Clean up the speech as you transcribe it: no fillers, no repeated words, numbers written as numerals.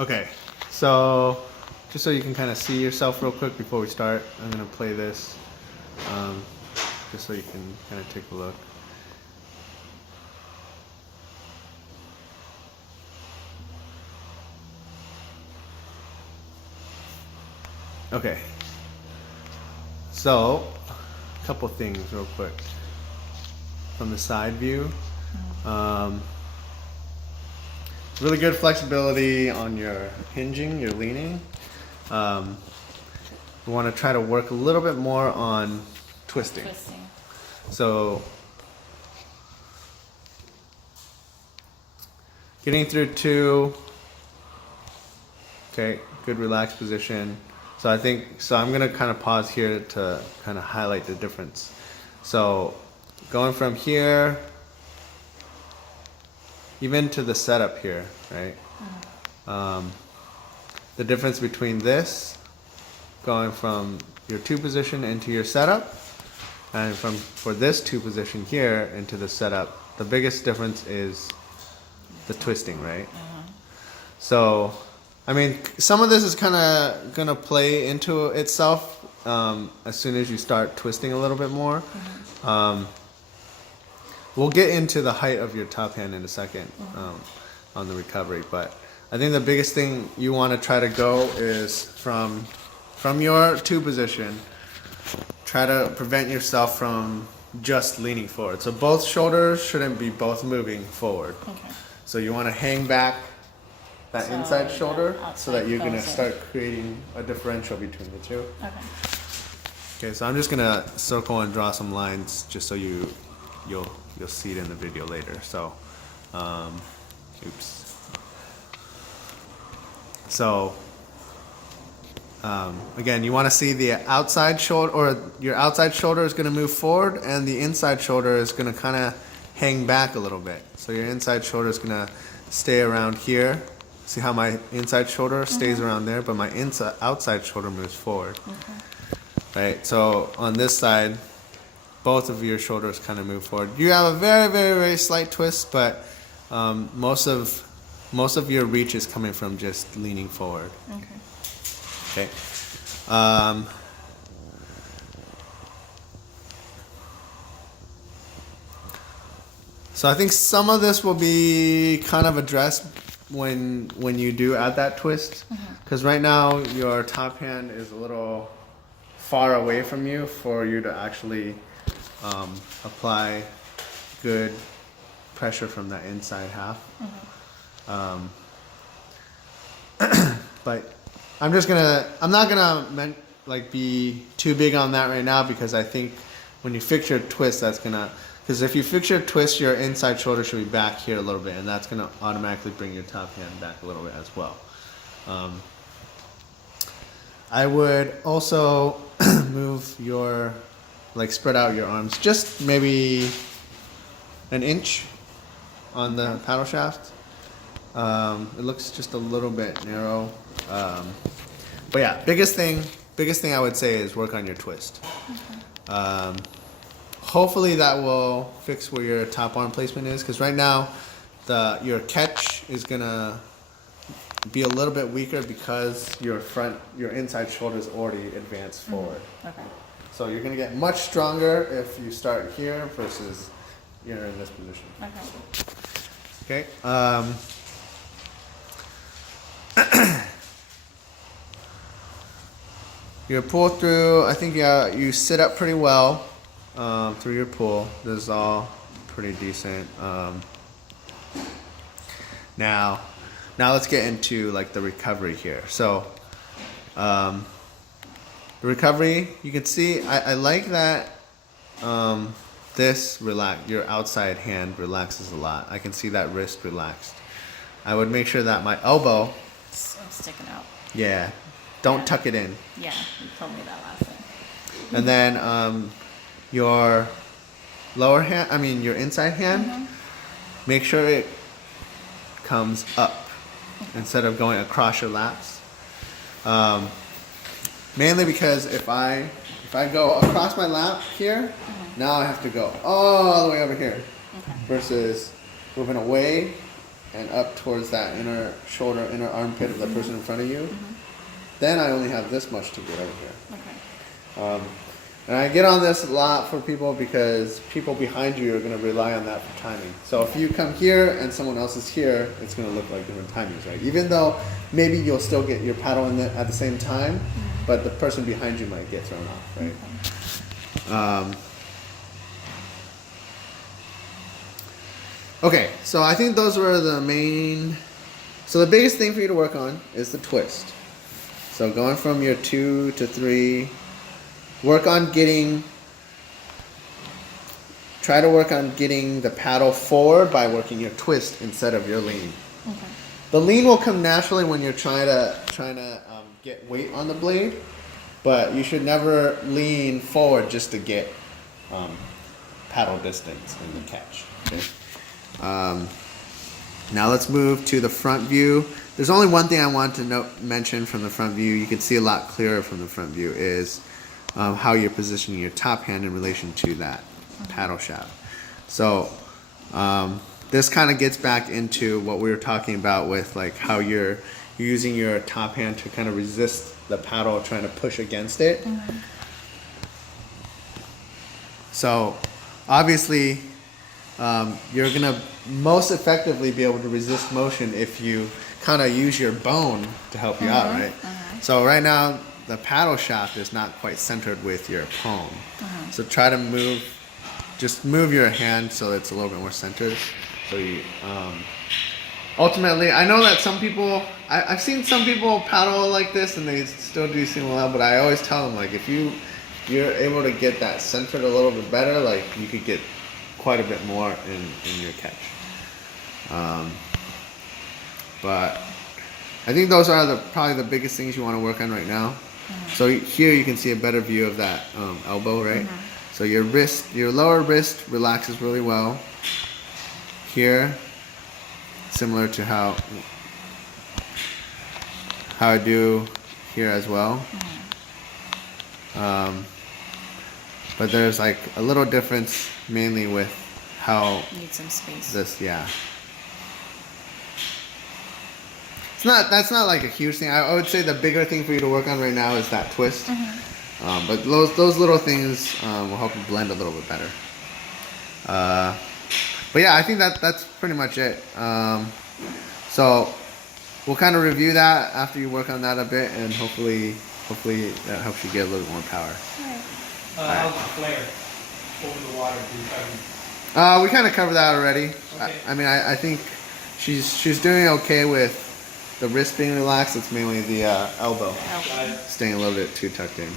Okay, so just so you can kind of see yourself real quick before we start, I'm gonna play this, just so you can kind of take a look. Okay, so a couple things real quick from the side view. Really good flexibility on your hinging, your leaning. We want to try to work a little bit more on twisting. So getting through two. Okay, good relaxed position. So I'm gonna kind of pause here to kind of highlight the difference. So going from here, even to the setup here, right? The difference between this, going from your two position into your setup, and for this two position here into the setup, the biggest difference is the twisting, right? So, I mean, some of this is kind of gonna play into itself as soon as you start twisting a little bit more. We'll get into the height of your top hand in a second on the recovery, but I think the biggest thing you want to try to go is from your two position, try to prevent yourself from just leaning forward. So both shoulders shouldn't be both moving forward. Okay. So you want to hang back that inside shoulder so that you're going to start creating a differential between the two. Okay. Okay, so I'm just going to circle and draw some lines just so you'll see it in the video later. So, oops. So, again, you want to see the outside shoulder, or your outside shoulder is going to move forward, and the inside shoulder is going to kind of hang back a little bit. So your inside shoulder is going to stay around here. See how my inside shoulder stays around there, but my outside shoulder moves forward. Okay. Right. So on this side, both of your shoulders kind of move forward. You have a very, very, very slight twist, but most of your reach is coming from just leaning forward. Okay. Okay. So I think some of this will be kind of addressed when you do add that twist, because right now your top hand is a little far away from you for you to actually apply good pressure from that inside half. But I'm not gonna be too big on that right now, because I think when you fix your twist, because if you fix your twist, your inside shoulder should be back here a little bit, and that's gonna automatically bring your top hand back a little bit as well. I would also move your, spread out your arms just maybe an inch on the paddle shaft. It looks just a little bit narrow. But yeah, biggest thing I would say is work on your twist. Hopefully that will fix where your top arm placement is, because right now your catch is gonna be a little bit weaker because your inside shoulder is already advanced forward. Okay. So you're gonna get much stronger if you start here versus you're in this position. Okay. Okay. Your pull through, I think you sit up pretty well through your pull. This is all pretty decent. Now let's get into the recovery here. So the recovery, you can see I like that your outside hand relaxes a lot. I can see that wrist relaxed. I would make sure that my elbow is sticking out. Yeah. Don't tuck it in. Yeah, you told me that last time. And then your lower hand, your inside hand, make sure it comes up instead of going across your laps. Mainly because if I go across my lap here, now I have to go all the way over here versus moving away and up towards that inner shoulder, inner armpit of the person in front of you, then I only have this much to get over here. Okay. And I get on this a lot for people because people behind you are going to rely on that for timing. So if you come here and someone else is here, it's going to look like different timings, right? Even though maybe you'll still get your paddle in at the same time, but the person behind you might get thrown off, right? Okay, so I think those were the main. So the biggest thing for you to work on is the twist. So going from your 2 to 3. Try to work on getting the paddle forward by working your twist instead of your lean. Okay. The lean will come naturally when you're trying to get weight on the blade, but you should never lean forward just to get paddle distance in the catch. Okay. Now let's move to the front view. There's only one thing I want to mention from the front view. You can see a lot clearer from the front view is how you're positioning your top hand in relation to that paddle shaft. So this kind of gets back into what we were talking about with like how you're using your top hand to kind of resist the paddle trying to push against it. So obviously you're gonna most effectively be able to resist motion if you kind of use your bone to help you out, right? So right now the paddle shaft is not quite centered with your palm. So try to just move your hand so it's a little bit more centered. So you, ultimately, I know that some people, I've seen some people paddle like this and they still do seem well, but I always tell them like if you're able to get that centered a little bit better, like you could get quite a bit more in your catch. But I think those are probably the biggest things you want to work on right now. So here you can see a better view of that elbow, right? So your lower wrist relaxes really well. Here, similar to how I do here as well. But there's like a little difference mainly with how Need some space. That's not like a huge thing. I would say the bigger thing for you to work on right now is that twist. But those little things will help you blend a little bit better. But yeah, I think that's pretty much it. So we'll kind of review that after you work on that a bit, and hopefully that helps you get a little more power. How's the flare over the water? We kind of covered that already. Okay. I mean, I think she's doing okay with the wrist being relaxed. It's mainly the elbow Got it. staying a little bit too tucked in.